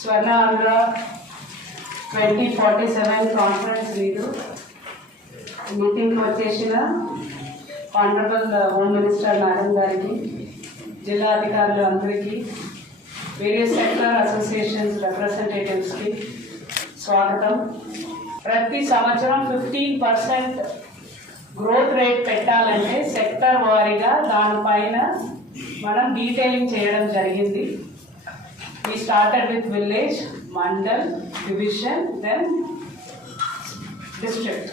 Swarna Andhra twenty forty seven conference మీరు meeting వచ్చేసిన honourable home minister Narayana గారికి జిల్లా అధికారులు అందరికీ వేరియస్ సెక్టర్ అసోసియేషన్స్ రిప్రజెంటేటివ్స్కి స్వాగతం. ప్రతి సంవత్సరం ఫిఫ్టీన్ పర్సెంట్ గ్రోత్ రేట్ పెట్టాలంటే సెక్టర్ వారీగా దానిపైన మనం డీటెయిలింగ్ చేయడం జరిగింది. ఈ started with village mandal division then district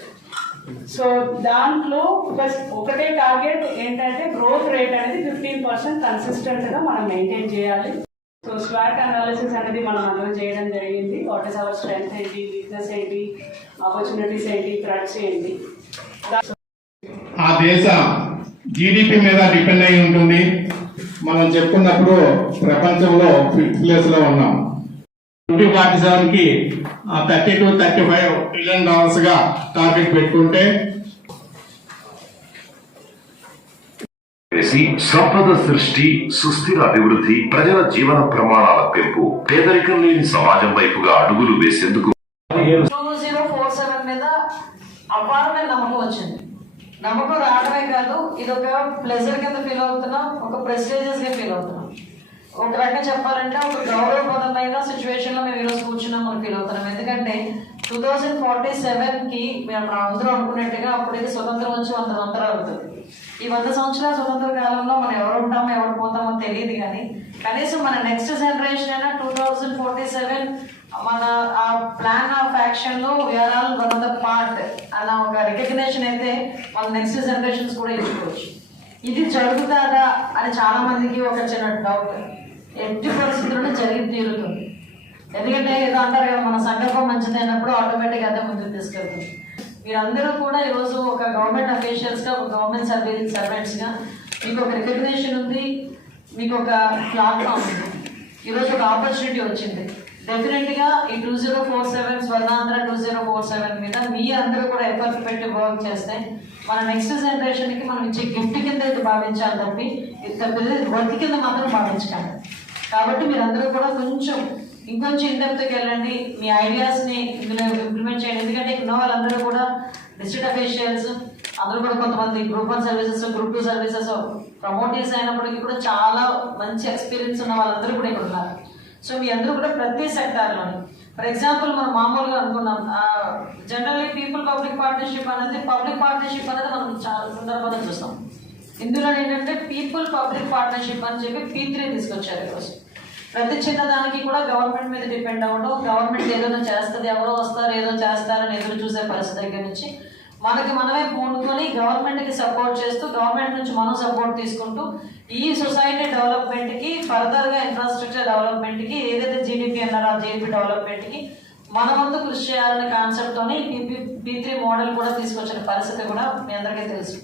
so దాంట్లో ఫస్ట్ ఒకటే టార్గెట్ ఏంటంటే గ్రోత్ రేట్ అనేది ఫిఫ్టీన్ పర్సెంట్ కన్సిస్టెంట్గా మనం మెయింటైన్ చేయాలి. సో స్వాట్ అనాలిసిస్ అనేది మనం అందరూ చేయడం జరిగింది. వాట్ ఇస్ అవర్ స్ట్రెంగ్త్ ఏంటి వీక్నెస్ ఏంటి ఆపర్చునిటీస్ ఏంటి థ్రెట్స్ ఏంటి. ఆ దేశ జీడిపి మీద డిపెండ్ అయి ఉంటుంది. మనం చెప్పుకున్నప్పుడు ప్రపంచంలో ఫిఫ్త్ ప్లేస్లో ఉన్నాం. ట్వంటీ ఫార్టీ సెవెన్కి thirty two thirty five billion డాలర్స్గా target పెట్టుకుంటే చేసి సంపద సృష్టి సుస్థిర అభివృద్ధి ప్రజల జీవన ప్రమాణాల పెంపు పేదరికం లేని సమాజం వైపుగా అడుగులు వేసేందుకు టూ జీరో ఫోర్ సెవెన్ మీద అపారమైన నమ్మకం వచ్చింది. నమ్మకం రావడమే కాదు ఇది ఒక ప్లెజర్ కింద ఫీల్ అవుతున్నాం ఒక ప్రెస్టేజియస్గా ఫీల్ అవుతున్నాం. ఒక రకంగా చెప్పాలంటే ఒక గౌరవప్రదమైన సిచ్యువేషన్లో మేము ఈరోజు కూర్చున్నాం మనం ఫీల్ అవుతున్నాం. ఎందుకంటే టూ థౌజండ్ ఫార్టీ సెవెన్కి మేము అందరూ అనుకున్నట్టుగా అప్పుడైతే స్వతంత్రం వచ్చి వంద సంవత్సరాలు అవుతుంది. ఈ వంద సంవత్సరాల స్వతంత్ర కాలంలో మనం ఎవరు ఉంటామో ఎవరు పోతామో తెలియదు కానీ కనీసం మన నెక్స్ట్ జనరేషన్ అయినా టూ థౌజండ్ ఫార్టీ సెవెన్ మన ఆ plan of యాక్షన్లో we're all one of the recognition అయితే వాళ్ళు నెక్స్ట్ జనరేషన్స్ కూడా ఇచ్చుకోవచ్చు. ఇది జరుగుతారా అని చాలా మందికి ఒక చిన్న డౌట్ ఎట్టి పరిస్థితుల్లో జరిగి తీరుతుంది. ఎందుకంటే ఏదో అంటారు కదా మన సంకల్పం మంచిదైనప్పుడు ఆటోమేటిక్ అదే ముందుకు తీసుకెళ్తుంది. మీరందరూ కూడా ఈరోజు ఒక గవర్నమెంట్ అఫీషియల్స్గా ఒక గవర్నమెంట్ సర్వీస్ సర్వెంట్స్గా మీకు ఒక రికగ్నేషన్ ఉంది మీకు ఒక ప్లాట్ఫామ్ ఉంది. ఈరోజు ఒక ఆపర్చునిటీ వచ్చింది. డెఫినెట్గా ఈ two zero four seven Swarnandhra two zero four seven మీద మీ అందరూ కూడా ఎఫర్ట్ పెట్టి వర్క్ చేస్తే మన నెక్స్ట్ జనరేషన్కి మనం ఇచ్చే గిఫ్ట్ కింద ఇది భావించాలి తప్పి వర్క్ కింద మాత్రం భావించకండి. కాబట్టి మీరందరూ కూడా కొంచెం ఇంకొంచెం ఇండెప్త్కి వెళ్ళండి. మీ ఐడియాస్ని ఇందులో ఇంప్లిమెంట్ చేయండి. ఎందుకంటే ఇక్కడ వాళ్ళందరూ కూడా డిస్ట్రిక్ట్ అఫీషియల్స్ అందరూ కూడా కొంతమంది group one services group two services promotees అయినప్పటికీ కూడా చాలా మంచి ఎక్స్పీరియన్స్ ఉన్న వాళ్ళందరూ కూడా ఇక్కడ ఉన్నారు. సో మీ అందరూ కూడా ప్రతి సెక్టార్లోని. ఫర్ ఎగ్జాంపుల్ మనం మామూలుగా అనుకున్నాం జనరల్లీ పీపుల్ పబ్లిక్ పార్ట్నర్షిప్ అనేది పబ్లిక్ పార్ట్నర్షిప్ అనేది మనం చాలా సందర్భంగా చూస్తాం. ఇందులో ఏంటంటే పీపుల్ పబ్లిక్ పార్ట్నర్షిప్ అని చెప్పి పీ త్రీ తీసుకొచ్చారు ఈరోజు. ప్రతి చిన్నదానికి కూడా గవర్నమెంట్ మీద డిపెండ్ అవ్వడం గవర్నమెంట్ ఏదైనా చేస్తుంది ఎవరో వస్తారు ఏదో చేస్తారని ఎదురు చూసే పరిస్థితి దగ్గర నుంచి మనకి మనమే పూనుకొని గవర్నమెంట్కి సపోర్ట్ చేస్తూ గవర్నమెంట్ నుంచి మనం సపోర్ట్ తీసుకుంటూ ఈ సొసైటీ డెవలప్మెంట్కి ఫర్దర్గా ఇన్ఫ్రాస్ట్రక్చర్ డెవలప్మెంట్కి ఏదైతే జీడిపి అన్నారో ఆ జీడిపి డెవలప్మెంట్కి మన వంతు కృషి చేయాలనే కాన్సెప్ట్తోనే తోని పీ త్రీ మోడల్ కూడా తీసుకొచ్చిన పరిస్థితి కూడా మీ అందరికీ తెలుసు.